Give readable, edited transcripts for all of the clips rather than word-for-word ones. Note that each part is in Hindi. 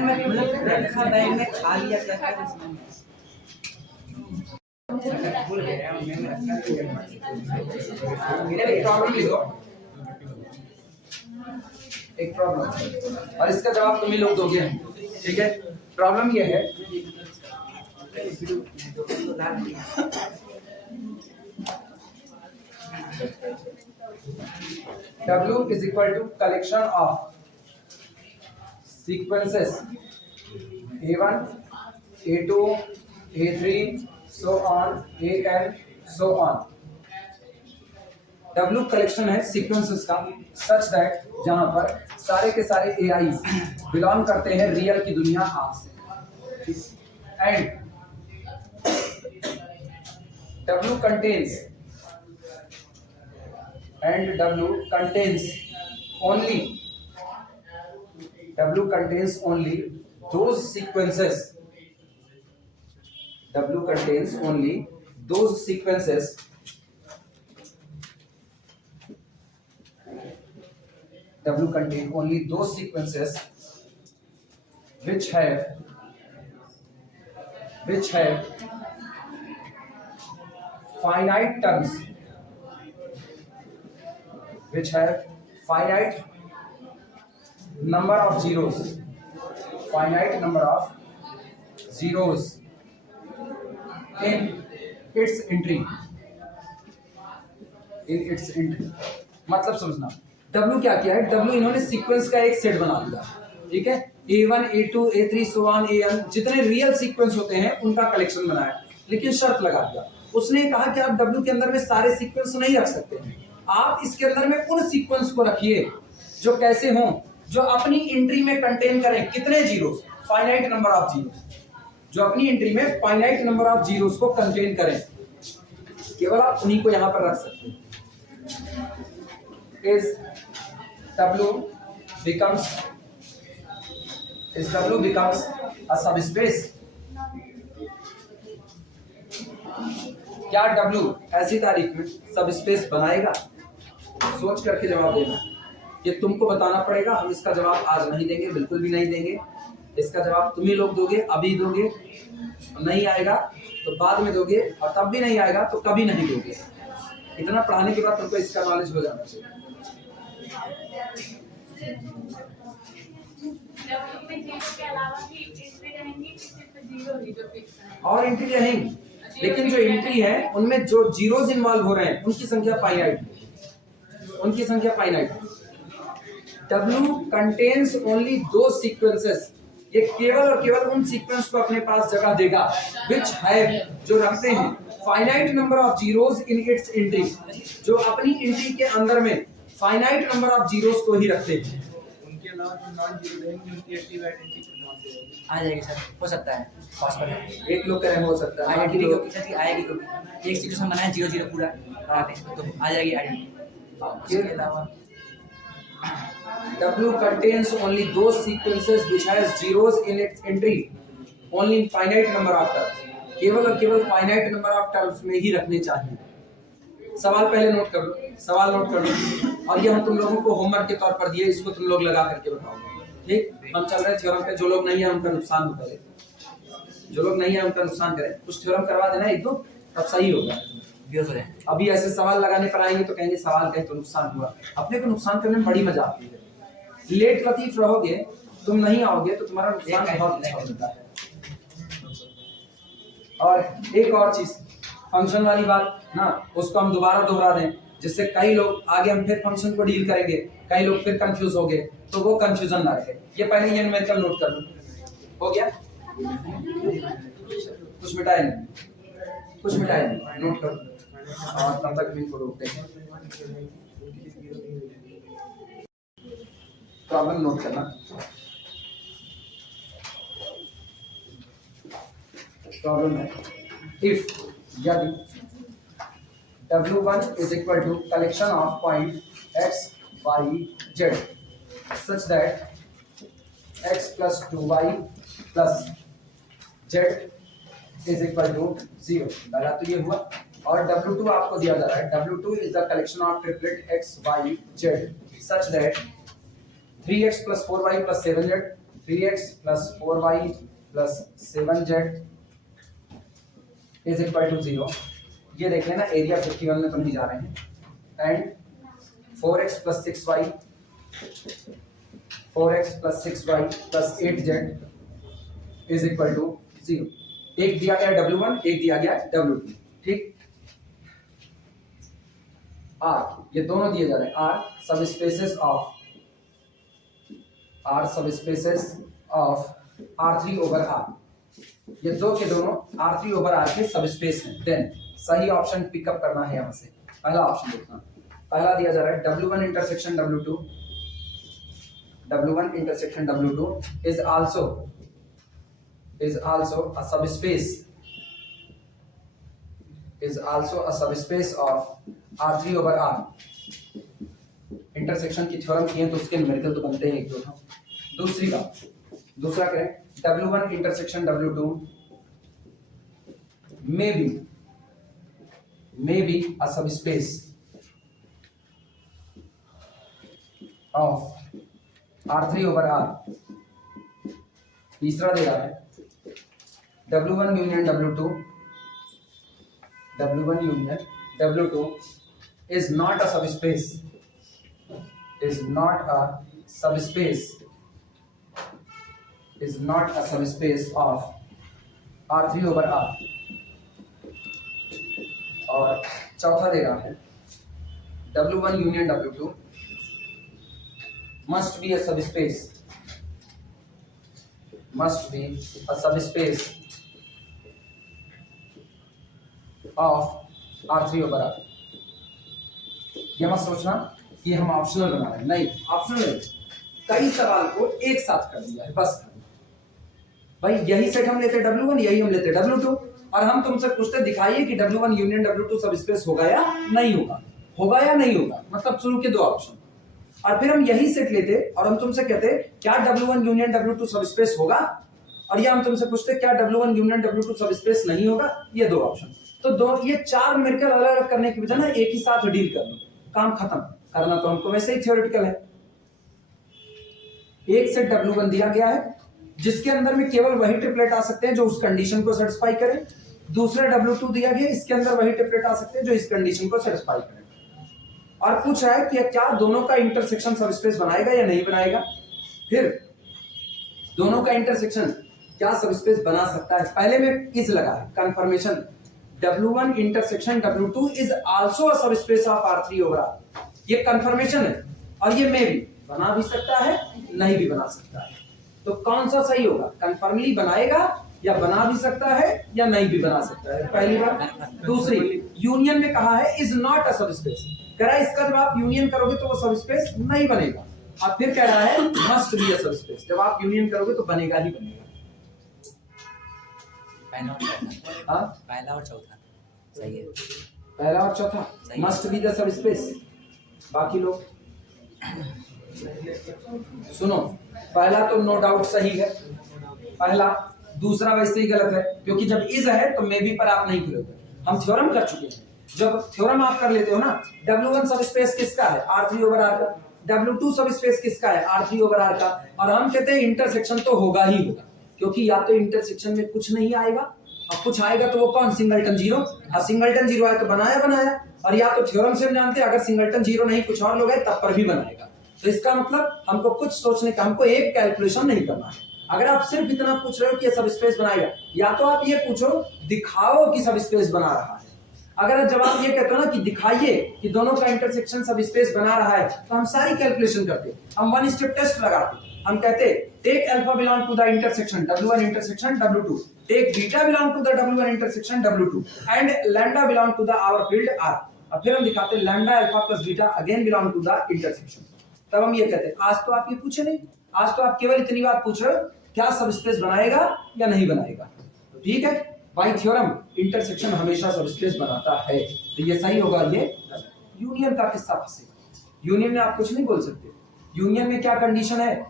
रखा बैग में खा लिया क्या भूल गया एक प्रॉब्लम लिखो, एक प्रॉब्लम, और इसका जवाब तुम ही लोग दोगे, ठीक है। प्रॉब्लम ये है W is equal to collection of sequences A1, A2, A3, so on, AN, so on. W collection है सीक्वेंसेस का, सच दैट जहां पर सारे के सारे AIs बिलोंग करते हैं रियल की दुनिया आप से, and W contains only those sequences which have finite terms, which have finite number of zeros in its entry. मतलब समझना, W क्या किया है, W इन्होंने सीक्वेंस का एक सेट बना दिया, ठीक है। A1, A2, A3, so on, AN, जितने रियल सीक्वेंस होते हैं उनका कलेक्शन बनाया, लेकिन शर्त लगा दिया। उसने कहा कि आप W के अंदर में सारे सीक्वेंस नहीं रख सकते हैं, आप इसके अंदर में उन सीक्वेंस को रखिए जो कैसे हों, जो अपनी एंट्री में कंटेन करें कितने zeros, finite number of zeros, जो अपनी एंट्री में फाइनाइट नंबर ऑफ जीरोस को कंटेन करें, केवल आप उन्हीं को यहां पर रख सकते हैं। इस W becomes a subspace. क्या W ऐसी तारीख में सबस्पेस बनाएगा? सोच करके जवाब देना, ये तुमको बताना पड़ेगा। हम इसका जवाब आज नहीं देंगे, बिल्कुल भी नहीं देंगे। इसका जवाब तुम ही लोग दोगे, अभी दोगे, नहीं आएगा तो बाद में दोगे, और तब भी नहीं आएगा तो कभी नहीं दोगे। इतना पढ़ाने के बाद तुमको इसका नॉलेज हो जाना चाहिए। और एंट्री रहेंगी, लेकिन जो एंट्री है उनमें जो जीरोस इन्वॉल्व हो रहे हैं उनकी संख्या फाइनाइट। W कंटेन्स ओनली दो सीक्वेंसेस, ये केवल और केवल उन सीक्वेंस को अपने पास जगह देगा which have, जो रखते हैं finite number of zeros in its entry, जो अपनी एंट्री के अंदर में फाइनाइट नंबर ऑफ जीरोस को ही रखते हैं। उनके अलावा जो नॉन जीरो रहेंगे उनकी एक्टिव आइडेंटिटी आ जाएगी सर, हो सकता है पॉसिबल है। एक लोग करें हो सकता है आइडेंटिटी को सर आएगी, क्योंकि एक सिचुएशन बनाया 0 पूरा तो आ जाएगी आइडेंटिटी। इसके अलावा W contains only those sequences which has zeros in its entry only in finite number of terms, केवल और केवल finite number of terms में ही रखने चाहिए। सवाल पहले नोट कर लो, सवाल नोट कर लो, और ये हम तुम लोगों को होमवर्क के तौर पर दिए, इसको तुम लोग लगा करके बताओ, ठीक। हम चल रहे थ्योरम पे, जो लोग नहीं है उनका नुकसान होता है, जो लोग नहीं है उनका नुकसान करें, कुछ थ्योरम करवा देना एक दो, तब सही होगा। अभी ऐसे सवाल लगाने पर आएंगे तो कहेंगे सवाल कहीं तो नुकसान हुआ, अपने को नुकसान करने में बड़ी मजा आती है। लेट लतीफ रहोगे, तुम नहीं आओगे तो तुम्हारा नुकसान बहुत अच्छा होता है। और एक और चीज, फंक्शन वाली बात ना, उसको हम दोबारा दोहरा दें, जिससे कई लोग आगे हम फिर फंक्शन को डील करेंगे, कई लोग फिर कंफ्यूज हो गए, तो वो कंफ्यूजन ना रहे। ये पहले ये न्यूमेरिकल नोट कर लो, हो गया, कुछ मिटाए नहीं, नोट कर, और तब तक इनको रोकते हैं। प्रॉब्लम नोट करना, प्रॉब्लम है इफ यदि W1 is equal to collection of point x, y, z such that x plus 2y plus z is equal to 0, पहला तो ये हुआ। और W2 आपको दिया जा रहा है, W2 is the collection of triplet x, y, z such that 3x plus 4y plus 7z, 3x plus 4y plus 7z is equal to 0। ये देखिए ना, एरिया 51 में बनने जा रहे हैं। And 4x plus 6y plus 8z is equal to 0। एक दिया गया W1, एक दिया गया W2, ठीक। R, ये दोनों दिए जा रहे हैं। R सब spaces of R3 over R, ये दो के दोनों R3 over R के सब स्पेस हैं। देन सही ऑप्शन पिकअप करना है यहां से। पहला ऑप्शन देखना, पहला दिया जा रहा है W1 intersection W2, W1 intersection W2 is also a subspace of R3 over R। Intersection की थ्योरम किए तो उसके न्यूमेरिकल तो बनते हैं एक दो। दूसरा क्या है, W1 intersection W2 may be a subspace of R3 over R। तीसरा दे रहा है W1 union W2 is not a subspace of R3 over R। और चौथा दे रहा है W1 union W2 must be a subspace of R3 over R। ये मत सोचना कि हम ऑप्शनल बना रहे हैं, नहीं, ऑप्शनल नहीं। कई सवाल को एक साथ कर दिया है बस। भाई यही सेट हम लेते W1, यही हम लेते W2, और हम तुमसे पूछते दिखाइए कि W1 यूनियन W2 सब स्पेस होगा या नहीं होगा, होगा या नहीं होगा, मतलब शुरू के दो ऑप्शन। और फिर हम यही सेट लेते और हम तुमसे कहते क्या W1 यूनियन W2 सब स्पेस होगा, और या हम तुमसे पूछते क्या W1 यूनियन W2 सब स्पेस नहीं होगा, ये दो ऑप्शन। तो दो, ये चार न्यूमेरिकल अलग अलग करने की बजाय ना एक ही साथ डील कर लो, काम खत्म। करना तो हमको वैसे ही थ्योरेटिकल है। एक सेट W1 दिया गया है जिसके अंदर में केवल वही ट्रिपलेट आ सकते हैं जो उस कंडीशन को सेटिस्फाई करें। दूसरा W2 दिया गया, इसके अंदर वही ट्रिपलेट आ सकते हैं जो इस कंडीशन को सेटिस्फाई करें। और पूछ रहा है कि क्या दोनों का इंटरसेक्शन सबस्पेस बनाएगा या नहीं बनाएगा। फिर दोनों का इंटरसेक्शन क्या सबस्पेस बना सकता है। पहले में इज लगा है confirmation, W1 intersection W2 is also a subspace of R3 over R। ये कंफर्मेशन है, और ये में भी बना भी सकता है, नहीं भी बना सकता है। तो कौन सा सही होगा, कंफर्मली बनाएगा या बना भी सकता है या नहीं भी बना सकता है, पहली बात। दूसरी, यूनियन में कहा है इज नॉट अ सबस्पेस, कह रहा है इसका जब आप यूनियन करोगे तो वो सबस्पेस नहीं बनेगा। और फिर कह रहा है मस्ट बी अ सबस्पेस, जब आप यूनियन करोगे तो बनेगा ही बनेगा। पहला और चौथा सही है। पहला और चौथा मस्ट बी द सबस्पेस। बाकी लोग सुनो, पहला तो नो डाउट सही है पहला, दूसरा वैसे ही गलत है क्योंकि जब इज है तो मे बी पर आप नहीं करोगे। हम थ्योरम कर चुके हैं, जब थ्योरम आप कर लेते हो ना, W1 सबस्पेस किसका है, R3 over R का। W2 सबस्पेस किसका है, R3 over R का। और हम कहते हैं इंटरसेक्शन तो होगा ही होगा, क्योंकि या तो इंटरसेक्शन में कुछ नहीं आएगा और कुछ आएगा तो वो कौन, सिंगलटन जीरो। और सिंगलटन जीरो आए तो बनाया, और या तो थ्योरम से हम जानते हैं अगर सिंगलटन जीरो नहीं कुछ और लोग है तब पर भी बनाएगा। तो इसका मतलब हमको कुछ सोचने का, हमको एक कैलकुलेशन नहीं करना है। अगर आप सिर्फ इतना पूछ रहे हो कि ये सबस्पेस बनाएगा, या तो आप ये पूछो दिखाओ कि सबस्पेस बना रहा है। अगर जब आप ये कहते हो ना कि दिखाइए कि दोनों का इंटरसेक्शन सबस्पेस बना रहा है, तो हम सारी कैलकुलेशन करते, हम वन स्टेप टेस्ट लगाते। हम कहते take alpha belong to the intersection W1 intersection W2, take beta belong to the W1 intersection W2 and lambda belong to the our field R। अब फिर हम दिखाते lambda alpha plus beta again belong to the intersection. तब हम ये कहते आज तो आप ये पूछे नहीं, आज तो आप केवल इतनी बात पूछ रहे हो क्या सबस्पेस बनाएगा या नहीं बनाएगा। ठीक है, बाय थ्योरम इंटरसेक्शन हमेशा सबस्पेस बनाता है, तो ये सही होगा। ये यूनियन का किस्सा फंसेगा, यूनियन में आप कुछ नहीं बोल सकते। यूनियन में क्या कंडीशन है,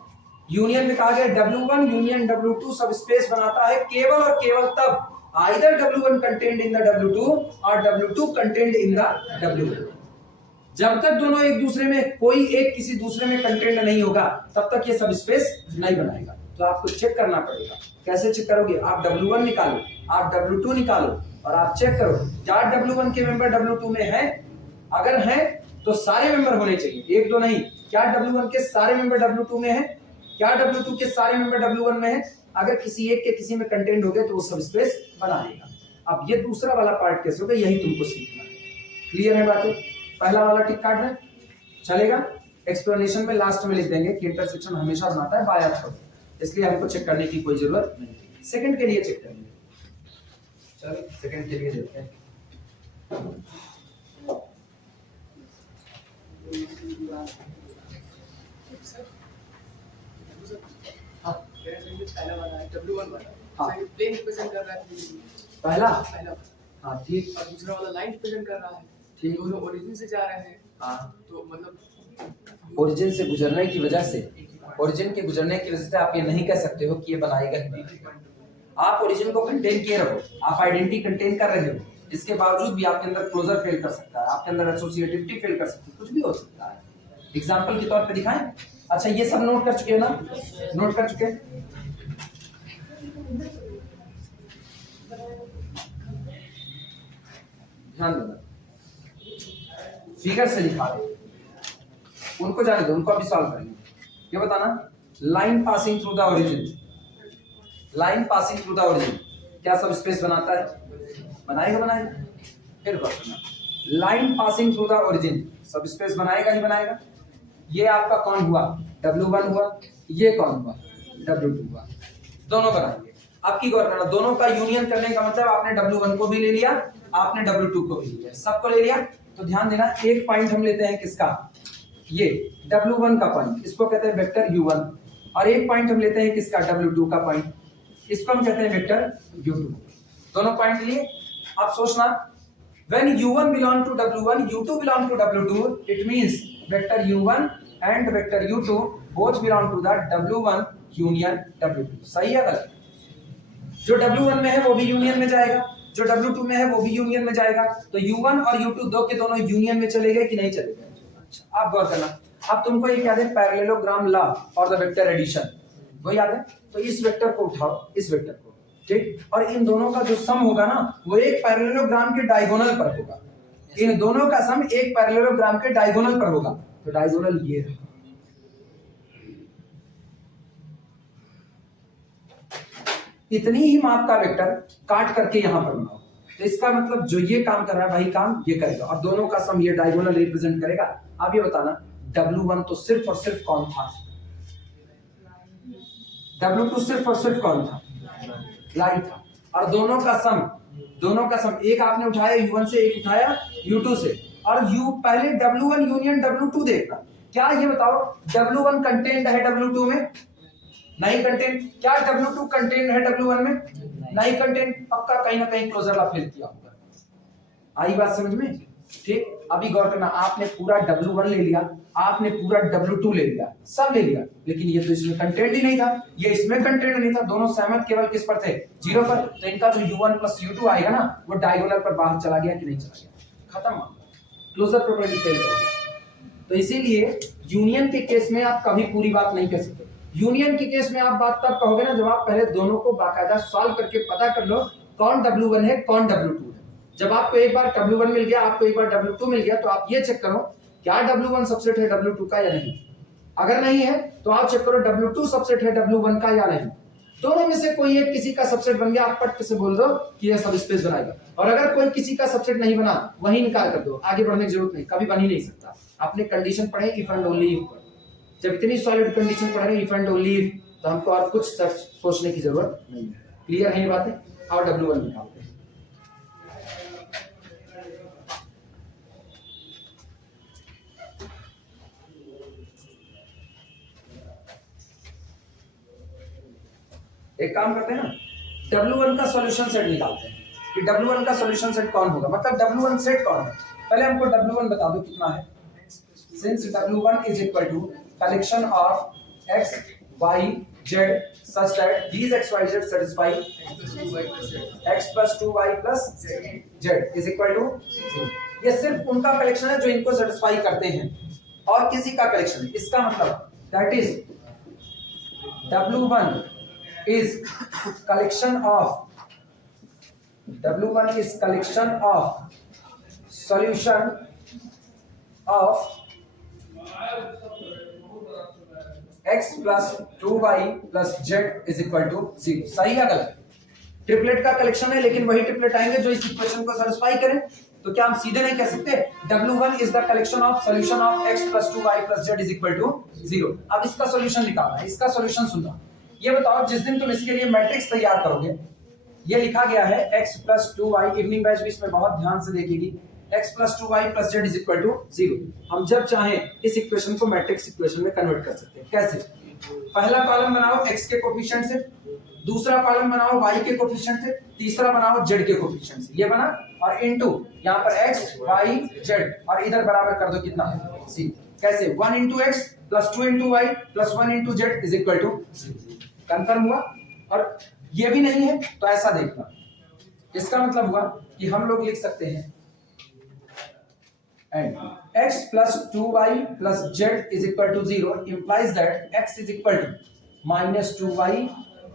यूनियन में कहा गया W1 यूनियन W2 सबस्पेस बनाता है केवल और केवल तब either W1 contained in the W2 और W2 contained in the W1। जब तक दोनों एक दूसरे में, कोई एक किसी दूसरे में कंटेंट नहीं होगा तब तक ये सबस्पेस नहीं बनाएगा। तो आपको चेक करना पड़ेगा। कैसे चेक करोगे? आप W1 निकालो, आप W2 निकालो और आप चेक करो क्या W1 के मेंबर W2 में है। अगर है तो सारे मेंबर होने चाहिए, एक दो नहीं। क्या W1 के सारे मेंबर W2 में है? क्या W2 के सारे मेंबर W1 में है? अगर किसी एक के किसी में कंटेंट हो गए तो वो सब स्पेस बना लेगा। अब ये दूसरा वाला पार्ट कैसे होगा, यही तुमको सीखना है। क्लियर है बातें? पहला वाला टिक काट दें, चलेगा। एक्सप्लेनेशन में लास्ट में लिख देंगे कि इंटरसेक्शन हमेशा बनाता है बाय थ्रो, इसलिए हमको चेक करने की कोई जरूरत नहीं। सेकंड के लिए चेक करेंगे, चलो सेकंड के लिए देखते हैं। हाँ पहला वाला है W1 वाला, हाँ। प्लेन रिप्रेजेंट कर रहा है पहला पहला, हाँ ठीक, और दूसरा वाला लाइन रिप्रेजेंट कर रहा है। ठीक। दोनों ओरिजिन से जा रहे हैं, हाँ तो मतलब ओरिजिन से गुजरने की वजह से, ओरिजिन के गुजरने की वजह से आप ये नहीं कह सकते हो कि ये बनाएगा ही नहीं। आप ओरिजिन को कंटेन किए रहो, आप आइडेंटिटी कंटेन कर रहे हो, इसके बावजूद भी आपके अंदर क्लोजर फेल कर सकता है, आपके अंदर एसोसिएटिविटी फेल कर सकती है, कुछ भी हो सकता है। एग्जांपल के तौर पे दिखाएं। अच्छा ये सब नोट कर चुके हैं ना? नोट कर चुके हैं? ध्यान देना, फिगर से लिखा दे, उनको जाने दो, उनको अभी सॉल्व करेंगे। ये बताना, line passing through the origin, line passing through the origin क्या सब स्पेस बनाता है? बनाएगा, बनाएगा। फिर बताना, line passing through the origin सब स्पेस बनाएगा ही बनाएगा। ये आपका कौन हुआ? W1 हुआ। ये कौन हुआ? W2 हुआ। दोनों बनाएंगे। आपकी गौर करना, दोनों का यूनियन करने का मतलब आपने W1 को भी ले लिया, आपने W2 को भी ले लिया, सबको ले लिया। तो ध्यान देना, एक पॉइंट हम लेते हैं किसका? ये W1 का पॉइंट, इसको कहते हैं वेक्टर U1, और एक पॉइंट हम लेते हैं किसका? W2 का पॉइंट, इसको हम कहते हैं वेक्टर U2। दोनों पॉइंट लिए। आप सोचना, when U1 belong to W1, U2 belong to W2, it means vector U1 and vector U2 both belong to the W1 union W2। सही है गलत? जो W1 में है वो भी यूनियन में जाएगा, जो W2 में है वो भी यूनियन में जाएगा। तो U1 और U2 दो के दोनों यूनियन में चले गए कि नहीं चले गए? अच्छा, आप गौर करना। अब तुमको ये याद है पैरेललोग्राम लॉ और द वेक्टर एडिशन, वो याद है? तो इस वेक्टर को उठाओ, इस वेक्टर को, ठीक, और इन दोनों का जो सम होगा ना वो एक पैरेललोग्राम के डायगोनल पर होगा। इन दोनों का सम एक पैरेललोग्राम के डायगोनल पर होगा। तो डायगोनल ये है, इतनी ही माप का वेक्टर काट करके यहां पर बनाओ। तो इसका मतलब जो ये काम कर रहा है वही काम ये करेगा, और दोनों का सम ये डायगोनल रिप्रेजेंट करेगा। आप ये बताना, W1 तो सिर्फ और सिर्फ कौन था? W2 सिर्फ और सिर्फ कौन था? लाइन था। और दोनों का सम, दोनों का सम, एक आपने उठाया U1 से, एक उठाया U2 से, और पहले W1 यूनियन W2 देखना। क्या ये बताओ W1 कंटेंट है W2 में? नहीं कंटेंट। क्या W2 कंटेंट है W1 में? नहीं कंटेंट। पक्का कहीं ना कहीं क्लोजर ला फेल किया होगा। आई बात समझ में? ठीक। अभी गौर करना, आपने पूरा W1 ले लिया, आपने पूरा W2 ले लिया, सब ले लिया, लेकिन ये तो इसमें कंटेंट ही नहीं था, ये इसमें कंटेंट नहीं था। दोनों सहमत केवल किस पर थे? 0 पर। तो इनका जो U1 प्लस U2 आएगा ना वो डायगोनल पर बाहर चला गया कि नहीं चला गया? खत्म, क्लोजर प्रॉपर्टी फेल कर गया। तो इसीलिए यूनियन के केस में आप कभी पूरी बात नहीं कह सकते। यूनियन के केस में आप बात तब कहोगे ना जब आप पहले दोनों को बाकायदा सॉल्व करके पता कर लो कौन W1 है कौन W2 है। जब आपको एक बार W1 मिल गया, आपको एक बार W2 मिल गया, तो आप ये चेक करो क्या W1 सबसेट है W2 का या नहीं। अगर नहीं है तो आप चेक करो W2 सबसेट है W1 का या नहीं। दोनों में से कोई एक किसी का सबसेट बन गया, आप पट से बोल दो कि यह सब स्पेस बनाएगा। और अगर कोई किसी का सबसेट नहीं बना, वही निकाल कर दो, आगे बढ़ने की जरूरत नहीं, कभी बन ही नहीं सकता। आपने कंडीशन पढ़े इफ एंड ओनली इफ, जब इतनी सॉलिड कंडीशन पढ़ रहे हैं इफ एंड ओनली इफ, तो हमको और कुछ सोचने की जरूरत नहीं है। क्लियर है ये बातें? और W1 निकालते हैं। एक काम करते हैं ना, W1 का सॉल्यूशन सेट निकालते हैं कि W1 का सॉल्यूशन सेट कौन होगा, मतलब W1 सेट कौन है। पहले हमको W1 बता दो कितना है। Since W1 is equal to collection of x, y, z such that these x, y, z satisfy x plus 2y plus z is equal to 0। ये सिर्फ उनका कलेक्शन है जो इनको सेटिस्फाई करते हैं और किसी का कलेक्शन है। इसका मतलब that is W1 is collection of solution of x plus 2y plus z is equal to 0. सही है गलत? ट्रिपलेट का कलेक्शन है, लेकिन वही ट्रिपलेट आएंगे जो इस इक्वेशन को सैटिस्फाई करें। तो क्या हम सीधे नहीं कह सकते W1 is the collection of solution of x plus 2y plus z is equal to 0। अब इसका सॉल्यूशन निकालना है। इसका सॉल्यूशन सुनना, ये बताओ जिस दिन तुम इसके लिए मैट्रिक्स तैयार करोगे, ये लिखा गया है x plus 2y, evening batch भी इसमें बहुत ध्यान से देखेगी, x plus 2y plus z is equal to 0। हम जब चाहें इस इक्वेशन को मैट्रिक्स इक्वेशन में कन्वर्ट कर सकते हैं। कैसे? पहला कॉलम बनाओ x के कोफिशिएंट से, दूसरा कॉलम बनाओ y के कोफिशिएंट से, तीसरा बनाओ z के कोफिशिएंट से, ये बना, और इनटू यहाँ पर x y z, और इधर बराबर कर दो कितना c। कैसे? 1 into x plus 2 into y plus 1 into z is equal to c। Confirm हुआ? और ये भी नहीं है तो ऐसा देखना, इसका मतलब हुआ कि हम लोग लिख सकते हैं and x plus 2y plus z is equal to 0 implies that x is equal to minus 2y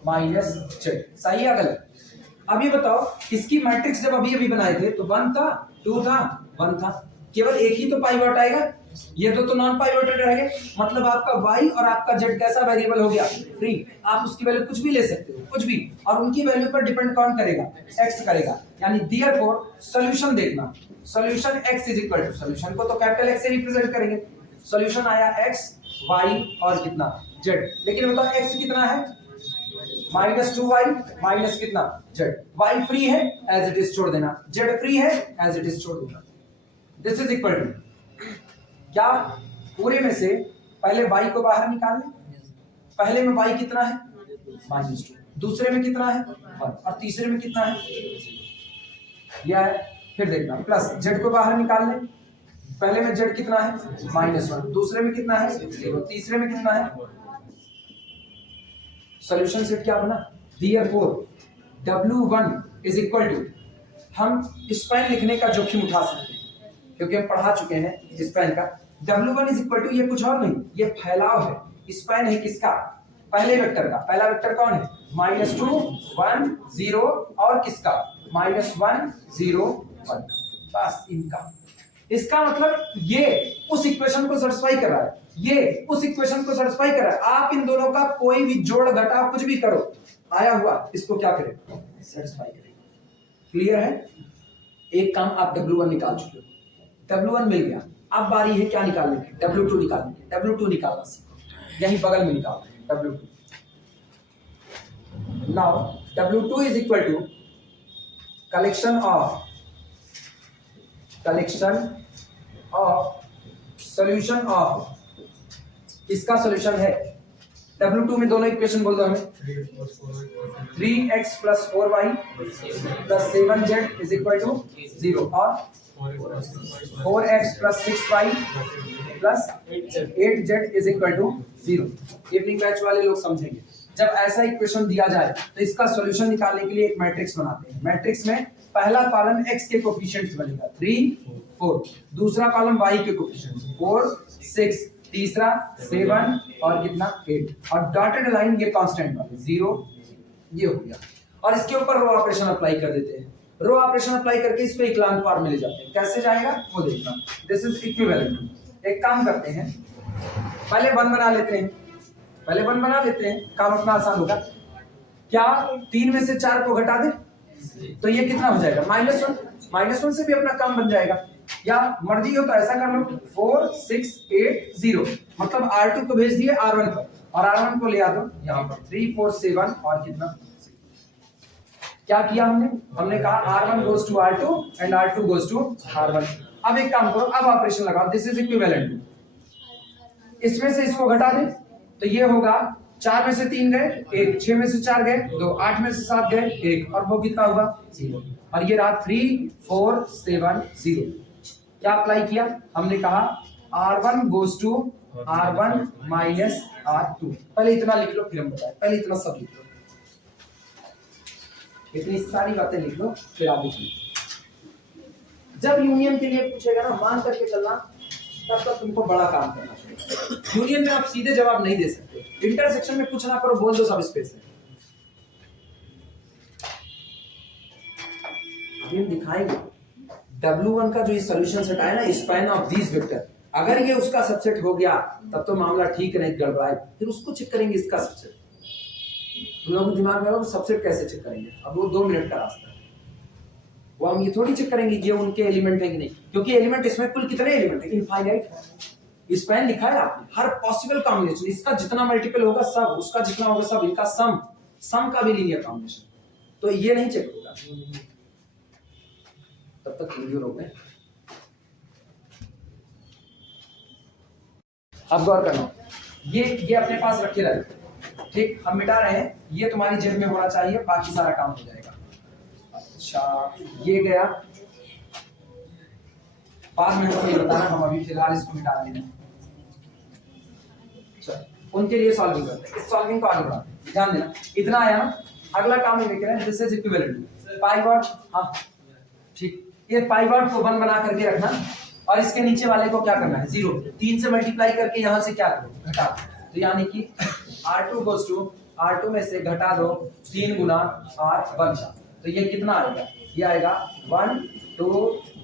minus z। सही है गलत? अब ये बताओ इसकी मैट्रिक्स जब अभी बनाए थे तो 1 था, 2 था, 1 था, केवल एक ही तो पाइवट आएगा, ये दो तो नॉन पाइवटेड रहेंगे। मतलब आपका y और आपका z कैसा वेरिएबल हो गया? फ्री। आप उसकी वैल्यू कुछ भी ले सकते हो, कुछ भी, और उनकी वैल्यू पर डिपेंड कौन करेगा? x करेगा। यानी देयरफॉर सॉल्यूशन देखना, solution x is equal to, solution को तो कैपिटल x से रिप्रेजेंट करेंगे, सॉल्यूशन आया x y और कितना z। लेकिन बताओ x कितना है? माइनस 2y माइनस कितना z। y फ्री है, एज इट इज छोड़ देना, z फ्री है, एज इट इज छोड़ देना। दिस इज इक्वल टू, क्या पूरे में से पहले y को बाहर निकाल लें। पहले में y कितना है? -2, दूसरे में कितना है? 1, और तीसरे में कितना है? यह है। फिर देखना प्लस z को बाहर निकाल लें, पहले में z कितना है? -1, दूसरे में कितना है? 0, तीसरे में कितना है? सॉल्यूशन सेट क्या बना? Therefore W1 is equal to, हम स्पैन लिखने का जोखिम उठा सकते हैं क्योंकि हम पढ़ा चुके हैं स्पैन का। W1 इज इक्वल टू, ये कुछ और नहीं, ये फैलाव है। स्पैन है किसका? पहले वेक्टर का। पहला वेक्टर कौन है? -2 1 0, और किसका? -1 0 1। बस इनका, इसका मतलब ये उस इक्वेशन को सैटिस्फाई कर रहा है, ये उस इक्वेशन को सैटिस्फाई कर रहा है। आप इन दोनों का कोई भी जोड़ घटाव कुछ भी करो, आया हुआ इसको क्या करे? सैटिस्फाई करे। क्लियर है? एक काम आप W1 निकाल चुके हो, W1 मिल गया। अब बारी है क्या निकालने की? W2 निकालने की। W2 निकालना सीखो, यही बगल में निकालना है W2। Now W2 is equal to collection of solution of, इसका सॉल्यूशन है W2 में दोनों इक्वेशन बोल दो हमें। 3x plus 4y plus 7z is equal to 0, और 4x plus 6y plus 8z is equal to 0। Evening batch वाले लोग समझेंगे। जब ऐसा इक्वेशन दिया जाए तो इसका सॉल्यूशन निकालने के लिए एक मैट्रिक्स बनाते हैं। मैट्रिक्स में पहला कॉलम x के कोफिशिएंट्स बनेगा 3 4, दूसरा कॉलम y के कोफिशिएंट्स 4 6, तीसरा 7 और कितना 8, और डॉटेड लाइन ये कांस्टेंट वाले 0, ये हो गया। और इसके ऊपर रो ऑपरेशन अप्लाई कर देते हैं। रो ऑपरेशन अप्लाई करके इस पे इक्लान फॉर्म में ले जाते हैं। कैसे जाएगा वो देखना। This is equivalent. एक काम करते हैं, पहले 1 बना लेते हैं, पहले 1 बना लेते हैं, काम अपना आसान होगा। क्या 3 में से 4 को घटा दे तो ये कितना हो जाएगा? -1। -1 से भी अपना काम बन जाएगा, या मर्जी हो तो ऐसा कर लो 4 6 8 0, मतलब R2 को भेज दिए R1 पर, और R1 को ले आ दो यहाँ पर 3 4 7, और कितना? क्या किया हमने? हमने कहा R1 goes to R2 and R2 goes to R1। अब एक काम करो, अब ऑपरेशन लगाओ, दिस इज इक्विवेलेंट। इसमें से इसको घटा दे तो ये होगा 4 में से 3 गए 1, 6 में से 4 गए 2, 8 में से 7 गए 1, और वो कितना होगा? 0। और ये रहा 3 4 7 0। क्या अप्लाई किया? हमने कहा R1 goes to R1 minus R2। पहले इतना लिख लो फिर हम बताएं। पहले इतना सब लिख लो, इतनी सारी बातें लिख लो फिर आगे चलो। जब यूनियन के लिए पूछेगा ना, मान करके चलना तब तक तुमको बड़ा काम करना चाहिए। यूनियन में आप सीधे जवाब नहीं दे सकते, इंटरसेक्शन में कुछ ना करो, बोल दो सब स्पेस है। अभी हम दिखाएंगे W1 का जो ये सॉल्यूशन सेट आया ना, स्पैन ऑफ दीज वेक्टर, अगर ये उसका सबसेट हो गया तब तो मामला ठीक है, नहीं गड़बड़ाए, फिर उसको चेक करेंगे इसका सबसेट। तुम लोगों के दिमाग में हो सबसेट कैसे चेक करेंगे, अब वो 2 मिनट का रास्ता है। वो हम ये थोड़ी चेक करेंगे ये उनके एलिमेंट है कि नहीं, क्योंकि एलिमेंट इसमें कुल कितने एलिमेंट है, इनफाइनाइट है। स्पैन लिखा है आपने, हर पॉसिबल कॉम्बिनेशन, इसका जितना मल्टीपल होगा सब, उसका जितना होगा सब, इनका सम का भी लीनियर कॉम्बिनेशन, तो ये नहीं चेक होगा। तब तक वीडियो रोक दें। अब गौर करना, ये अपने पास रखे रहे, ठीक, हम मिटा रहे हैं, ये तुम्हारी जेब में होना चाहिए, बाकी सारा काम हो जाएगा। अच्छा, ये गया 5 मिनट में, ये बताना, हम अभी फिलहाल इसको मिटा रहे हैं। उनके लिए सॉल्विंग करते हैं, इस सॉल्विंग को आगे बढ़ाते हैं। ध्यान देना, इतना आया ना, अगला काम ये कह रहे हैं, दिस इज इक्विवेलेंट पाइवॉट। हाँ ठीक, ये पाइवॉट को 1 बना करके रखना, और इसके नीचे वाले को क्या करना है, 0। 3 से मल्टीप्लाई करके यहाँ से क्या करो, घटा, तो यानी कि R2 गोस टू R2 में से घटा दो 3 गुना R1 का, तो ये कितना आएगा, ये आएगा 1 2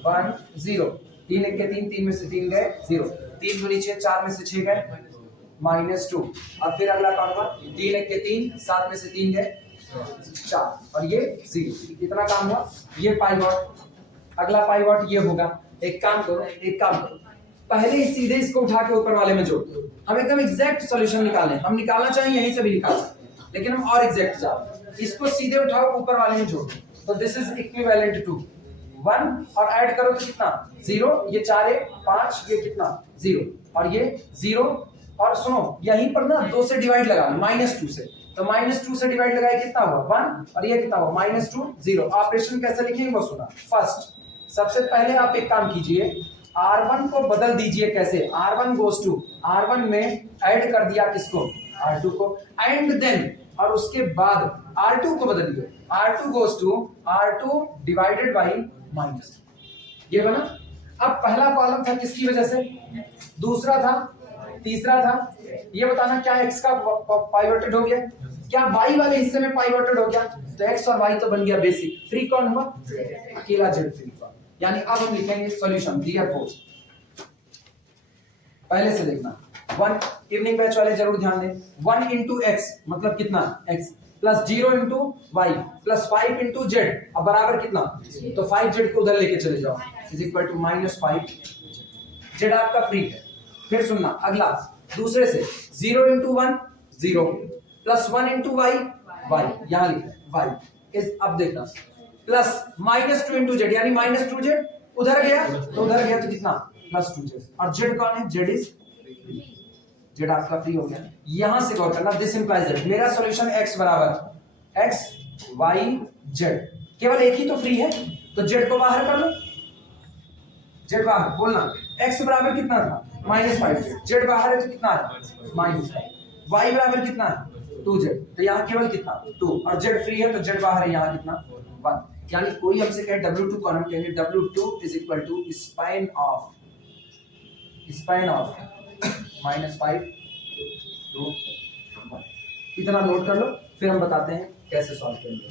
1 0। 3 1 के 3, 3 में से 3 गए 0, 3 दूनी 6, 4 में से 6 गए -2। अब फिर अगला काम हुआ, 3 1 के 3, 7 में से 3 गए 4, और ये 0। कितना काम हुआ, ये पाइवॉट। अगला पाइवॉट ये होगा, एक काम करो, पहले ही सीधे इसको उठा के ऊपर वाले में जोड़ दो। हम एकदम एग्जैक्ट सॉल्यूशन निकालें, हम निकालना चाहें यहीं से भी निकाल सकते हैं, लेकिन हम और एग्जैक्ट जाते, इसको सीधे उठाओ ऊपर वाले में जोड़ दो, तो दिस इज इक्विवेलेंट टू 1, और ऐड करो तो कितना 0, ये 4 है 5, ये कितना 0, और ये 0, और सुनो यहीं पर ना 2 से डिवाइड लगा -2 से, तो -2 से डिवाइड लगाए कितना हुआ 1, और ये कितना हुआ -2 0। ऑपरेशन कैसे लिखेंगे वो सुना। फर्स्ट, सबसे पहले आप एक काम कीजिए, R1 को बदल दीजिए, कैसे, R1 गोस टू R1 में ऐड कर दिया किसको, R2 को, एंड देन, और उसके बाद R2 को बदल दिए, R2 goes to R2 divided by -2, ये बना। अब पहला कॉलम था किसकी वजह से, दूसरा था, तीसरा था, ये बताना क्या x का पाइवोटेड हो गया, क्या y वाले हिस्से में पाइवोटेड हो गया, तो x और y तो बन गया बेसिक, फ्री कौन हुआ, अकेला z फ्री हुआ। यानी अब हम लिखेंगे सॉल्यूशन रियरफोर्स, पहले से देखना, 1 इवनिंग बैच वाले जरूर ध्यान दें, 1 into x मतलब कितना x, plus 0 into y plus 5 into z, अब बराबर कितना, तो 5z को उधर लेके चले जाओ, इज इक्वल टू -5 z आपका फ्री है। फिर सुनना अगला, दूसरे से 0 into 1 0 plus 1 into y y, यहां लिखा y इस, अब देखना प्लस -2 into z, यानी -2z उधर गया तो उधर गया तो कितना +2z, और z कौन है, z इज z आपका फ्री हो गया। यहां से गौर करना, दिस इंप्लाइज दैट मेरा सॉल्यूशन x बराबर x y z, केवल एक ही तो फ्री है, तो z को बाहर कर लो, z बाहर, बोलना x बराबर कितना था -5z, z बाहर है तो कितना है -5, y बराबर कितना है 2z, तो यहाँ केवल कितना 2, और z फ्री है तो z बाहर है, यहाँ कितना 1। यानी कोई हमसे कहे W2 को हम कहेंगे W2 is equal to span of -5 2 1। इतना नोट कर लो, फिर हम बताते हैं कैसे सॉल्व करेंगे।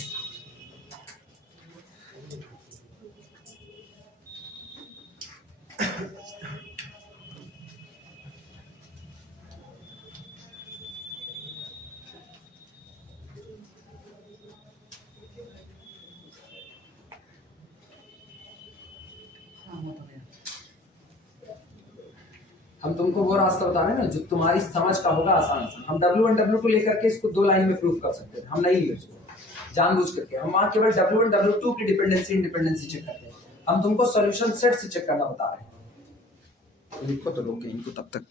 हम तुमको वो रास्ता बता रहे हैं ना जो तुम्हारी समझ का होगा, आसान आसान। हम W1 W2 लेकर के इसको 2 लाइन में प्रूफ कर सकते हैं, हम नहीं लिए उसको जानबूझ करके, हम वहां केवल W1 W2 की डिपेंडेंसी इंडिपेंडेंसी चेक करते हैं, हम तुमको सॉल्यूशन सेट से चेक करना बता रहे हैं। लिखो तो रोके इनको तब तक।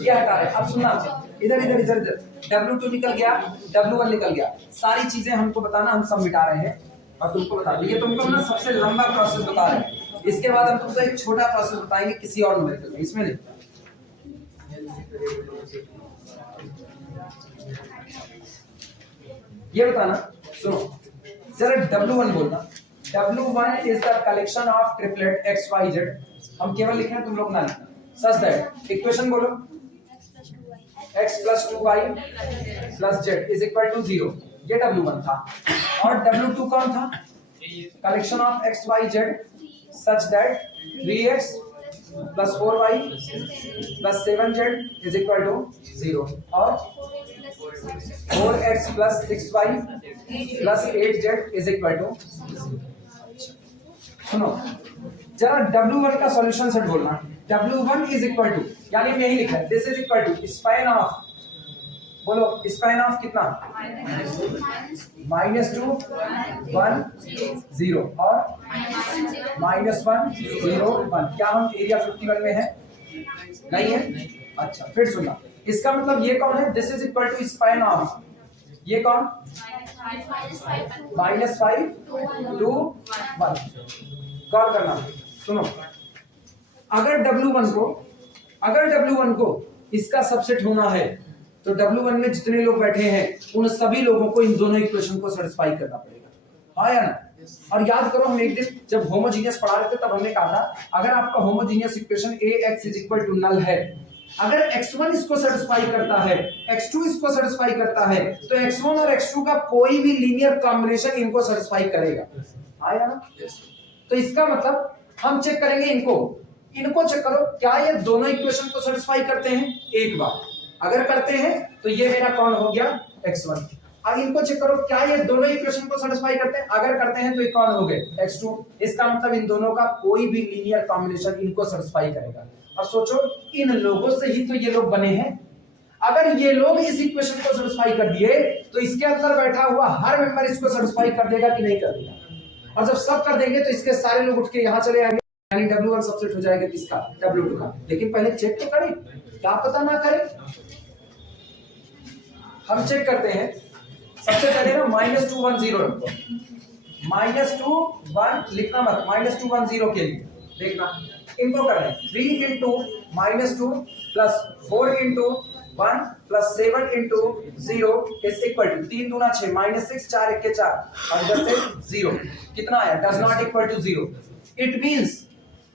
ये हटा रहे, अब सुनना, इधर इधर इधर इधर, W2 निकल गया, W1 निकल गया, सारी चीजें हमको बताना, हम सब मिटा रहे हैं और तुमको बता देंगे। तुमको ना सबसे लंबा प्रोसेस बता रहे हैं, इसके बाद हम तुमको एक छोटा प्रोसेस बताएंगे किसी और न्यूमेरिकल में, इसमें नहीं। ये बताना, सुनो जरा W1 बोलना, W1 is the collection of triplet x y z. हम केवल लिख रहे हैं, तुम लोग ना लिखना. Such that इक्वेशन बोलो x plus 2y plus z is equal to 0. ये W1 था. और W2 कौन था? Collection of x y z such that 3x plus 4y plus 7z is equal to 0. और 4x plus 6y plus 8z is equal to 0. सुनो जरा W1 का सॉल्यूशन सेट बोलना. W1 is equal to, यानी मैं यही लिखा है, this is equal to span of, बोलो स्पैन ऑफ कितना? -2 1 0 और -1 0 1. क्या हम एरिया 51 में है? नहीं है. अच्छा फिर सुनना, इसका मतलब ये कौन है? This is equal to span of, ये कौन? -5 2 1. कॉल करना. सुनो, अगर W1 को इसका सबसेट होना है तो W1 में जितने लोग बैठे हैं उन सभी लोगों को इन दोनों इक्वेशन को सेटिस्फाई करना पड़ेगा. हाँ या ना? और याद करो, हम एक दिन जब होमोजीनियस पढ़ा रहे थे तब हमने कहा था अगर आपका homogeneous equation Ax is equal to null है, अगर x1 इसको सेटिस्फाई करता है, x2 इसको सेटिस्फाई करता है, तो x1 और x2 का कोई भी लीनियर कॉम्बिनेशन इनको सेटिस्फाई करेगा. हाँ या ना? तो इसका मतलब हम चेक करेंगे इनको चेक करो क्या ये दोनों इक्वेशन को सेटिस्फाई करते हैं. एक बार अगर करते हैं तो ये मेरा कौन हो गया? x1. अब इनको चेक करो क्या ये दोनों इक्वेशन को सेटिस्फाई करते हैं. अगर करते हैं तो ये कौन हो गए? x2. इसका मतलब इन दोनों का कोई भी लीनियर कॉम्बिनेशन इनको सेटिस्फाई करेगा. अब सोचो, इन लोगों से ही तो ये लोग बने हैं. अगर ये लोग इस इक्वेशन को सेटिस्फाई कर दिए तो इसके अंदर बैठा हुआ हर मेंबर इसको सेटिस्फाई कर देगा कि नहीं कर देगा. और जब सब कर देंगे तो इसके सारे लोग उठ के यहाँ चले आएंगे, यानी W1 सबसेट हो जाएगा किसका? W2 का. लेकिन पहले चेक तो करें, क्या पता ना करें. हम चेक करते हैं. सबसे पहले ना -2 1 0 रखो. -2 1 लिखना मत, -2 1 0 के लिए देखना इनको करना है. 3 into -2 plus 4 into 1 plus 7 into 0 is equal to 3 दूना 6 -6 4 1 के 4 और इधर से 0. कितना आया? does not equal to 0. It means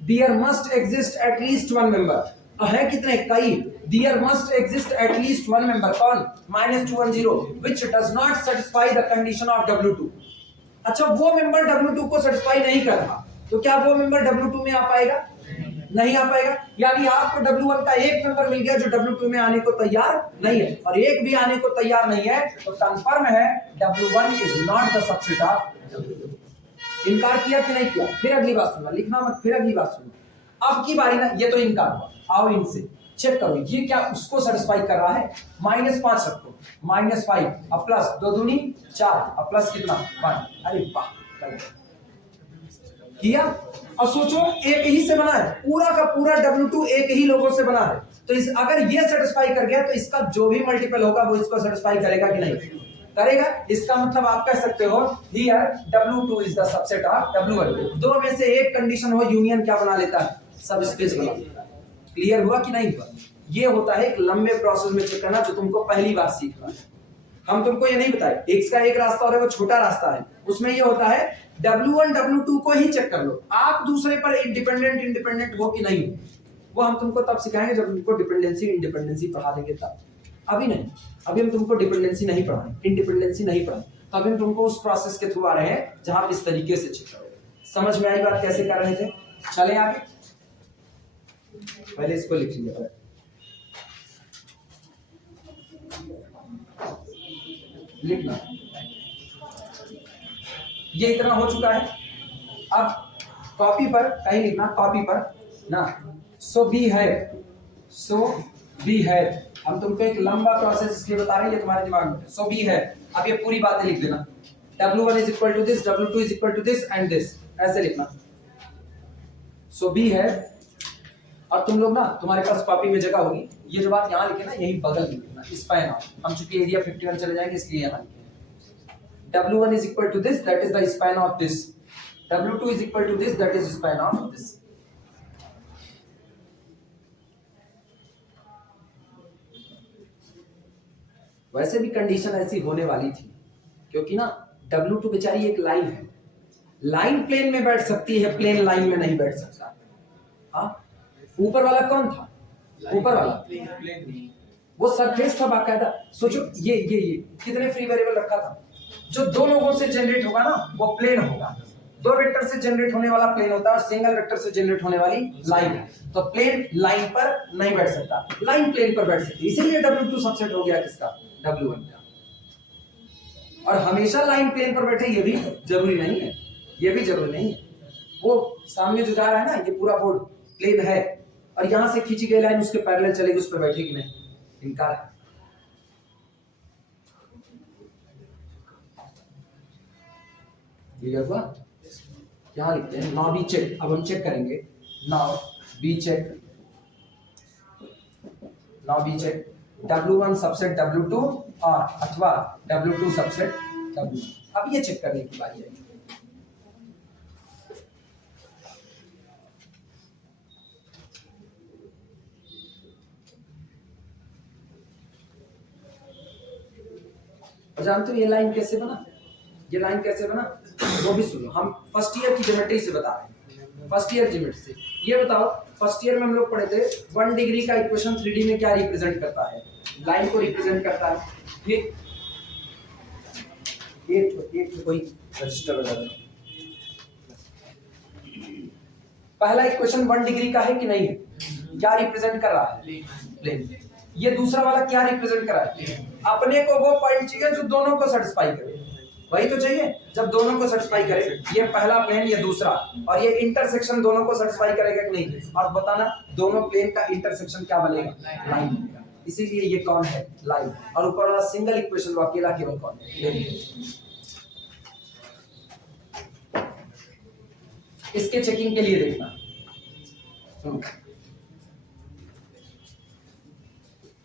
there must exist at least one member. है कितने? कई. There must exist at least one member. कौन? -2 1 0 which does not satisfy the condition of W2. अच्छा, वो मेंबर W2 को सेटिस्फाई नहीं कर रहा तो क्या वो मेंबर W2 में आ पाएगा? नहीं आ पाएगा. यानी आपको W1 का एक मेंबर मिल गया जो W2 में आने को तैयार नहीं है, और एक भी आने को तैयार नहीं है, तो कंफर्म है W1 is not the subset of W2. इनकार किया कि नहीं किया? फिर अगली बात सुनना, लिखना मत, फिर अगली बात सुनना. अब की बारी ना, ये तो इनकार हुआ. आओ इनसे चेक करो ये क्या उसको सेटिस्फाई कर रहा है. -5 रखो, -5 अब प्लस 2 दूनी 4 अब प्लस कितना? 1. अरे वाह, किया. और सोचो एक ही से बना है, पूरा का पूरा W2 एक ही लोगों से बना है, तो इस अगर ये सेटिस्फाई कर गया तो इसका जो भी मल्टीपल होगा वो इसको सेटिस्फाई करेगा कि नहीं करेगा. इसका मतलब आप कह सकते हो here W2 is the subset of W1. दो में से एक कंडीशन हो, यूनियन क्या बना लेता है? सब स्पेस बना लेता है. क्लियर हुआ कि नहीं हुआ? ये होता है एक लंबे प्रोसेस में चेक करना जो तुमको पहली बार सीखना है. हम तुमको ये नहीं बताए एक का एक रास्ता और वो छोटा रास्ता है, उसमें ये होता है W1 W2 को ही चेक कर लो, आप दूसरे पर इंडिपेंडेंट हो कि नहीं हो. वो हम तुमको तब सिखाएंगे जब तुमको डिपेंडेंसी इंडिपेंडेंसी पढ़ा देंगे तब. अभी नहीं, अभी हम तुमको डिपेंडेंसी नहीं पढ़ाएं, इंडिपेंडेंसी नहीं पढ़ाएं. तो अभी हम तुमको उस प्रोसेस के थ्रू आ रहे हैं जहां आप इस तरीके से चेक करोगे. समझ में आई बात कैसे कर रहे थे? चले आगे. पहले इसको लिख लीजिए. लिखना ये इतना हो चुका है. अब कॉपी पर कहीं लिखना, कॉपी पर ना. सो बी है. हम तुमको एक लंबा प्रोसेस इसलिए बता रहे हैं, ये तुम्हारे दिमाग में. सो बी है. अब ये पूरी बातें लिख देना. W1 is equal to this, W2 is equal to this and this, ऐसे लिखना. सो बी है. और तुम लोग ना, तुम्हारे पास कॉपी में जगह होगी, ये जो बात यहाँ लिखे ना यही बगल में लिखना, स्पैन ऑफ. हम चूंकि एरिया 51 चले जाएंगे इसलिए यहाँ लिखे. W1 is equal to this, that is the span of this. W2 is equal to this, that is span of this. वैसे भी कंडीशन ऐसी होने वाली थी क्योंकि ना W2 बेचारी एक लाइन है, लाइन प्लेन में बैठ सकती है, प्लेन लाइन में नहीं बैठ सकता। हाँ, ऊपर वाला कौन था? ऊपर वाला वो सरफेस था बाकायदा। सोचो ये कितने फ्री वेरिएबल रखा था? जो दो लोगों से जनरेट होगा ना वो प्लेन होगा, दो वेक्टर से जनरेट होने वाला प्लेन होता है और सिंगल वेक्टर से जनरेट होने वाली लाइन है। तो प्लेन लाइन पर नहीं बैठ सकता, लाइन प्लेन पर बैठ सकती है। इसीलिए W2 सबसेट हो गया किसका? W1 का। और हमेशा लाइन प्लेन पर बैठे ये भी जरूरी नहीं है, ये भी जरूरी नहीं है। वो सामने जो जा रहा है ना, ये पूरा बोर्ड प्लेन है और यहां से खींची गई लाइन उसके पैरेलल चलेगी, उस पर बैठेगी नहीं, इनकार है। क्लियर हुआ? यहां लिखते हैं नाउ बी चेक। अब हम चेक करेंगे now be check, now be check W1 subset W2 और अथवा W2 सबसेट W1। अब ये चेक करने की बारी है। जानते हो ये लाइन कैसे बना? ये लाइन कैसे बना वो भी सुनो। हम फर्स्ट ईयर की ज्योमेट्री से बता रहे हैं, फर्स्ट ईयर ज्योमेट्री से। ये बताओ, फर्स्ट ईयर में हम लोग पढ़े थे 1 डिग्री का इक्वेशन 3D में क्या रिप्रेजेंट करता है? लाइन को रिप्रेजेंट करता है। फिर एक कोई रजिस्टर लगा दो। पहला इक्वेशन 1 डिग्री का है कि नहीं है? क्या रिप्रेजेंट कर रहा है? प्लेन। ये दूसरा वाला क्या रिप्रेजेंट कर रहा है? अपने को वो पॉइंट चाहिए जो दोनों को सेटिस्फाई करे, वही तो चाहिए। जब दोनों को सेटिस्फाई करे, ये पहला प्लेन ये दूसरा, और ये इंटरसेक्शन दोनों को सेटिस्फाई करेगा कि नहीं? और बताना दोनों प्लेन का इंटरसेक्शन क्या बनेगा? लाइन बनेगा। इसीलिए ये कौन है? लाइन। और ऊपर वाला सिंगल इक्वेशन वो अकेला केवल कौन है? इसके चेकिंग के लिए देखना,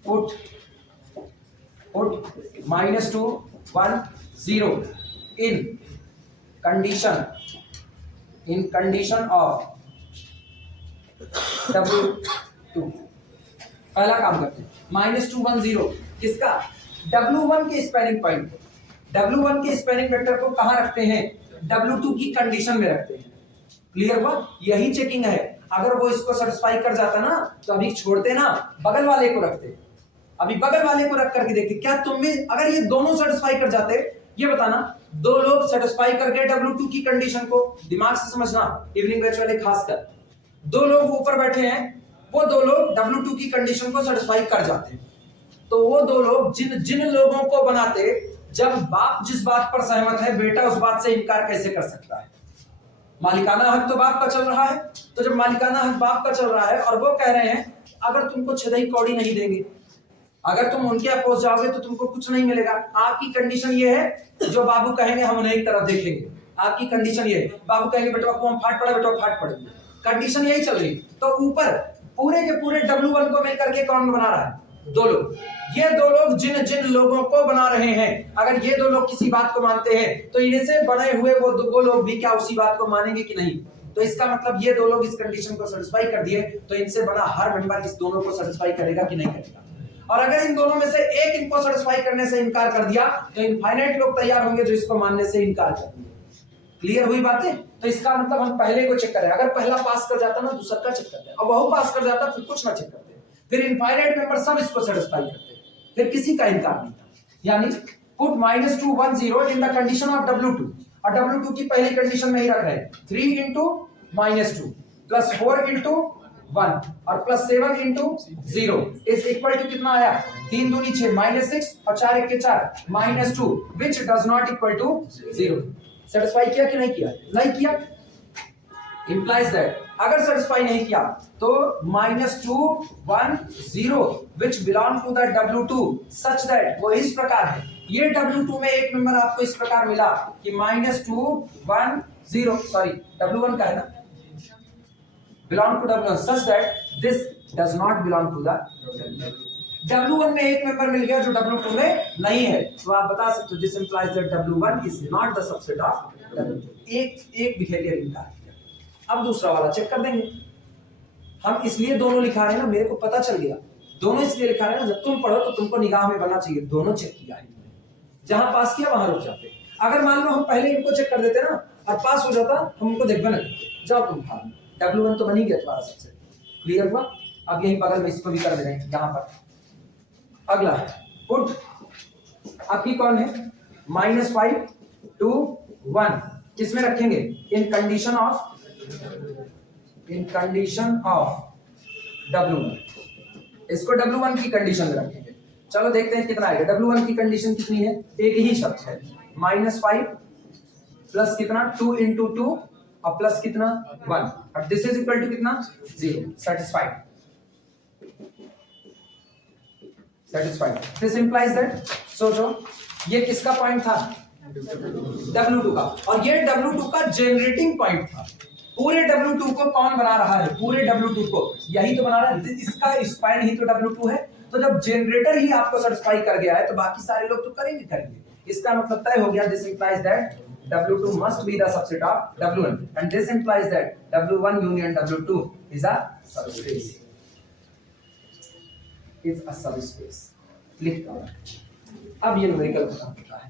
put -2 1 0 in condition of W2। पहला काम करते हैं -2 1 0 किसका? W1 के स्पैनिंग पॉइंट, W1 के स्पैनिंग वेक्टर को कहां रखते हैं? W2 की कंडीशन में रखते हैं। क्लियर हुआ? यही चेकिंग है। अगर वो इसको सेटिस्फाई कर जाता ना तो अभी छोड़ते ना, बगल वाले को रखते। अभी बगल वाले को रख करके देखते क्या तुम में, अगर ये दोनों सेटिस्फाई कर जाते, ये बताना दो लोग सेटिस्फाई कर गए W2 की कंडीशन को। दिमाग से समझना, इवनिंग बैच वाले खासकर। दो लोग ऊपर बैठे हैं, वो दो लोग W2 की कंडीशन को सेटिस्फाई कर जाते हैं, तो वो दो लोग जिन लोगों को बनाते, जब बाप जिस बात पर सहमत है, बेटा उस बात से इनकार कैसे कर सकता है? मालिकाना हक तो बाप का चल रहा है, तो जब मालिकाना हक बाप का चल रहा है और वो कह रहे हैं अगर तुमको छदई कौड़ी नहीं देंगे, अगर तुम उनके अपोज जाओगे तो तुमको कुछ नहीं मिलेगा। आपकी कंडीशन ये है, जो बाबू कहेंगे हम उन्हें एक तरफ देखेंगे। आपकी कंडीशन ये है, बाबू कहेंगे बेटा को हम फाट पड़ा, बेटा फाट पड़ेंगे। कंडीशन यही चल रही। तो ऊपर पूरे के पूरे W1 को मिलकर के कौन बना रहा है? दो लोग। ये दो लोग जिन लोगों को बना रहे हैं, अगर ये दो लोग किसी बात को मानते हैं तो इनसे बने हुए वो दो लोग भी क्या उसी बात को मानेंगे कि नहीं? तो इसका मतलब ये दो लोग इस कंडीशन को सेटिस्फाई कर दिए, तो इनसे बना हर मेंबर इस दोनों को सेटिस्फाई करेगा कि नहीं करेगा? और अगर इन दोनों में से एक इनको सेटिस्फाई करने से इनकार कर दिया तो इनफाइनाइट लोग तैयार होंगे जो इसको मानने से इनकार कर देंगे। क्लियर हुई बातें? तो इसका मतलब हम पहले को चेक करें, अगर पहला पास कर जाता ना दूसरा का चेक करते हैं, और वह पास कर जाता फिर कुछ ना चेक करते, फिर इनफाइनाइट मेंबर सब इसको सेटिस्फाई करते, फिर किसी का इनकार नहीं था। यानी put -2 1 0 in the condition of W2, और W2 की पहली कंडीशन में ही रख रहे हैं 3 × -2 प्लस 4 × 1 और प्लस 7 × 0 इज इक्वल टू कितना आया? 3 दूनी 6 -6 और 4 1 के 4 -2 which does not equal to 0। Satisfy किया कि नहीं किया? नहीं किया। इंप्लाइज दैट अगर सेटिस्फाई नहीं किया तो -2 1 0 which belong to the W2 such that, वो इस प्रकार है। ये W2 में एक मेंबर आपको इस प्रकार मिला कि -2 1 0 सॉरी W1 का है ना, belong to W1 such that this does not belong to the W1 में एक मेंबर मिल गया जो W2 में नहीं है, तो आप बता सकते हो this implies that W1 is not the subset of W2। एक बिहेवियर इनका है। अब दूसरा वाला चेक कर देंगे। हम इसलिए दोनों लिखा रहे हैं ना, मेरे को पता चल गया दोनों इसलिए लिखा रहे हैं ना, जब तुम पढ़ो तो तुमको निगाह में बनना चाहिए दोनों चेक किया है। जहां पास किया वहां रुक जाते। अगर मान लो हम पहले इनको चेक कर देते ना और पास हो जाता, हम उनको देख बना जाओ तुम खा, W1 तो बन ही गया तुम्हारा सबसे। क्लियर हुआ? अब यही बगल में इसको भी कर दे रहे हैं यहाँ पर। अगला पुट आपकी कौन है, -5 to 1 किसमें रखेंगे, इन कंडीशन ऑफ W1, इसको W1 की कंडीशन में रखेंगे। चलो देखते हैं कितना आएगा। W1 की कंडीशन कितनी है, एक ही शब्द है, -5 प्लस कितना 2 into 2 और प्लस कितना 1 और दिस इज इक्वल टू कितना 0। सेटिस्फाइड। दिस इंप्लाइज दैट, सोचो ये किसका पॉइंट था, W2 का, और ये W2 का जनरेटिंग पॉइंट था। पूरे W2 को कौन बना रहा है, पूरे W2 को यही तो बना रहा है, इसका स्पैन ही तो W2 है। तो जब जनरेटर ही आपको सेटिस्फाई कर गया है तो बाकी सारे लोग तो करेंगे। इसका मतलब तय हो गया, this implies that W2 must be the subset of W1 and this implies that W1 union W2 is a subspace, लिख दो। अब ये न्यूमेरिकल खत्म होता है।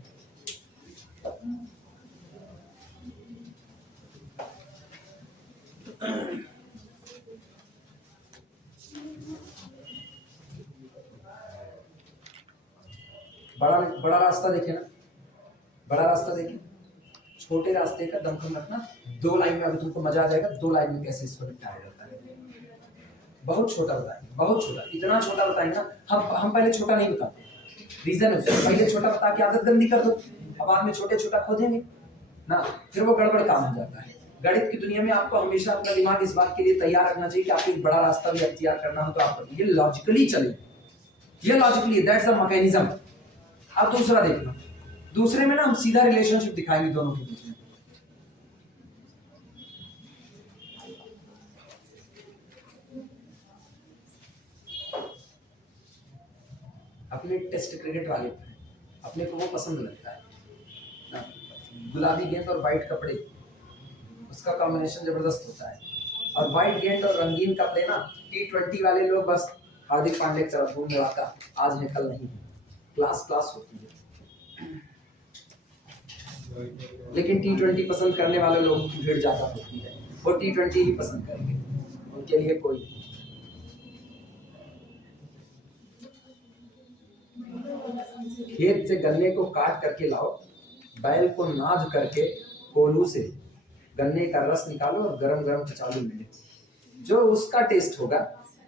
बड़ा रास्ता देखे ना, बड़ा रास्ता देखे, छोटे रास्ते का दमखम रखना। 2 लाइन में अभी तुमको मजा आ जाएगा, 2 लाइन में कैसे इसको निपटाया जाता है। बहुत छोटा बताएंगे, बहुत छोटा, इतना छोटा बताएंगे ना, हम पहले छोटा नहीं बताते। रीजन है, पहले छोटा बता के आदत गंदी कर दो, अब बाद में छोटे छोटा खोजेंगे ना, फिर वो गड़बड़ काम हो जाता है। गणित की दुनिया में आपको हमेशा अपना दिमाग इस बात के लिए तैयार रखना चाहिए कि आपको एक बड़ा रास्ता भी अख्तियार करना हो तो आप ये लॉजिकली चले, ये लॉजिकली, दैट्स द मैकेनिज्म। अब दूसरा देखना, दूसरे में ना हम सीधा रिलेशनशिप दिखाएंगे दोनों के बीच में। अपने टेस्ट क्रिकेट वाले अपने को वो पसंद लगता है ना, गुलाबी गेंद और वाइट कपड़े, उसका कॉम्बिनेशन जबरदस्त होता है। और वाइट गेंद और रंगीन कपड़े ना, T20 वाले लोग बस हार्दिक पांड्या की तरफ घूमने वाला, आज है कल नहीं, क्लास होती है। लेकिन T20 पसंद करने वाले लोगों की भीड़ ज्यादा होती है, वो T20 ही पसंद करेंगे, उनके लिए कोई। खेत से गन्ने को काट करके लाओ, बैल को नाद करके कोलू से गन्ने का रस निकालो और गरम गरम कचालू मिले, जो उसका टेस्ट होगा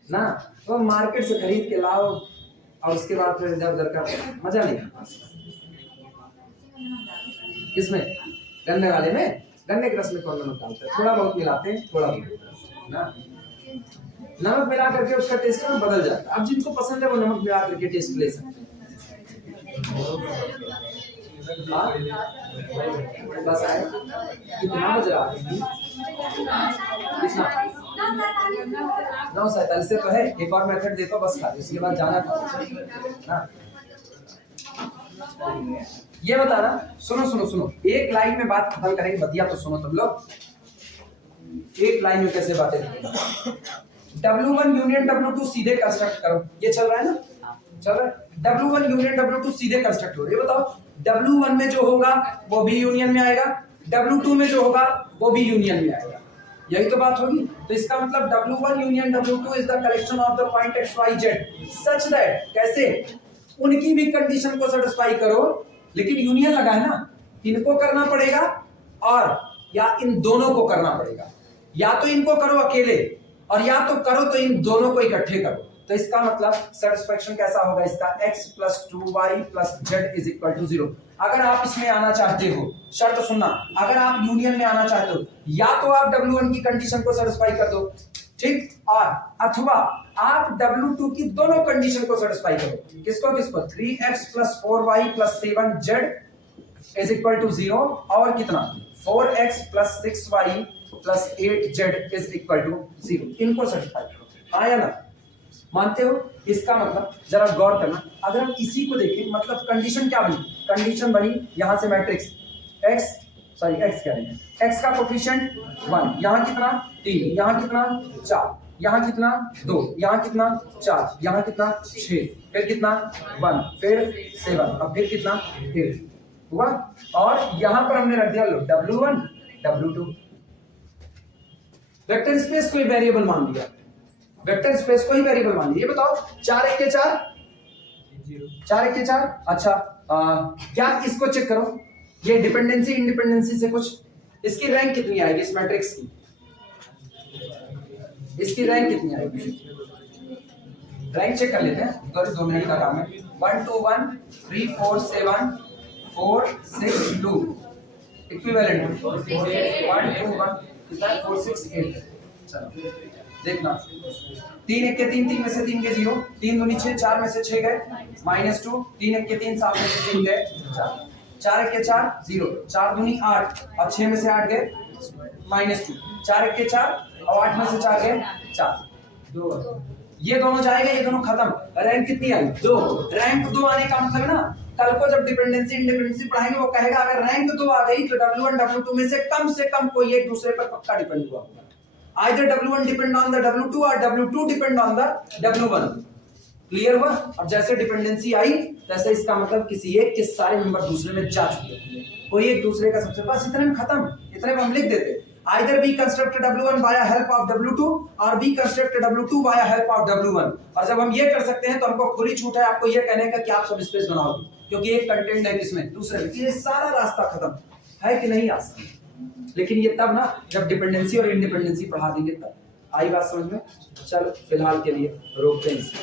ना, वो मार्केट से खरीद के लाओ और उसके बाद फिर इधर उधर का मजा नहीं आता। किसमें, गन्ने वाले में, गन्ने के रस में कौन नमक डालता है, थोड़ा बहुत मिलाते हैं, थोड़ा बहुत ना, नमक मिला करके उसका टेस्ट ना बदल जाता है। अब जिनको पसंद है वो नमक मिला करके टेस्ट ले सकते हैं। बस आए कितना बज रहा है, 9:47 से तो है, एक और मेथड देखो बस खा, उसके बाद जाना ना। ये बताना, सुनो, एक लाइन में बात खत्म करेंगे, बतिया तो सुनो तुम लोग, एक लाइन में कैसे बातें करेंगे। W1 यूनियन W2 सीधे कंस्ट्रक्ट करो, ये चल रहा है ना, चल रहा है। W1 यूनियन W2 सीधे कंस्ट्रक्ट हो रहा है। ये बताओ, W1 में जो होगा वो भी यूनियन में आएगा, W2 में जो होगा वो भी यूनियन में आएगा, यही तो बात होगी। तो इसका मतलब W1 union W2 is the collection of the point x y z such that, कैसे, उनकी भी कंडीशन को सेटिस्फाई करो, लेकिन यूनियन लगा है ना, इनको करना पड़ेगा और या इन दोनों को करना पड़ेगा, या तो इनको करो अकेले और या तो करो तो इन दोनों को इकट्ठे करो। तो इसका मतलब सेटिस्फैक्शन कैसा होगा इसका, x + 2y + z = 0। अगर आप इसमें आना चाहते हो, शर्त सुनना, अगर आप यूनियन में आना चाहते हो, या तो आप W1 की कंडीशन को सेटिस्फाई कर दो, ठीक, और अथवा आप W2 की दोनों कंडीशन को सेटिस्फाई करो। किसको 3x + 4y + 7z = 0 और कितना 4x + 6y + 8z = 0, इनको सेटिस्फाई करो। आया ना, मानते हो? इसका मतलब जरा गौर करना, अगर हम इसी को देखें, मतलब कंडीशन क्या बनी, कंडीशन बनी यहां से मैट्रिक्स x कह रहे हैं, x का कोफिशिएंट 1, यहां कितना 3, यहां कितना 4, यहां कितना 2, यहां कितना 4, यहां कितना 6, फिर कितना 1, फिर 7 और फिर कितना 8, हुआ। और यहां पर हमने रख दिया लो W1 W2। वेक्टर स्पेस को ही वेरिएबल मान लिया, वेक्टर स्पेस को ही वेरिएबल मान लिया। ये बताओ 4 1 के 4 4 1 के 4। अच्छा क्या इसको चेक करो, ये डिपेंडेंसी इंडिपेंडेंसी से कुछ, इसकी रैंक कितनी आएगी इस मैट्रिक्स की, इसकी रैंक कितनी आएगी, रैंक चेक कर लेते हैं, 2 मिनट का काम है। 1 2 1 3 4 7 4 6 2 इक्विवेलेंट 1 2 1 कितना है 4 6 8। चलो देखना 3 1 के 3 3 में से 3 के 0, 3 दूनी 6 4 में से 6 गए -2, 3 1 के 3 7 में से 3 गए 4, 4 1 के 4 0, 4 दूनी 8 अब 6 में से 8 गए -2, 4 1 के 4 और 8 में से 4 गए 4 2। ये दोनों जाएगा, ये दोनों खत्म। रैंक कितनी आई 2। रैंक 2 आने का मतलब ना कल को जब डिपेंडेंसी इंडिपेंडेंसी पढ़ाएंगे वो कहेगा अगर रैंक 2 आ गई तो W1 W2 में से कम कोई एक दूसरे पर पक्का डिपेंड हुआ। Either W1 depend on the W2 or W2 depend on the W1। Clear हुआ। अब जैसे डिपेंडेंसी आई तैसे इसका मतलब किसी एक के सारे मेंबर दूसरे में जा चुके, कोई एक दूसरे का सबसे पास, इतने में खत्म। इतने में हम लिख देते Either we construct W1 via help of W2 or we construct W2 via help of W1। और जब हम ये कर सकते हैं तो हमको खुली छूट है आपको ये कहने का कि आप सब स्पेस बनाओगे, क्योंकि एक कंटेंट है किसमें दूसरे में। ये सारा रास्ता खत्म है कि नहीं आसान। लेकिन ये तब ना जब डिपेंडेंसी और इंडिपेंडेंसी पढ़ा देंगे तब। आई बात समझ में। चलो फिलहाल के लिए रोकते हैं इसे।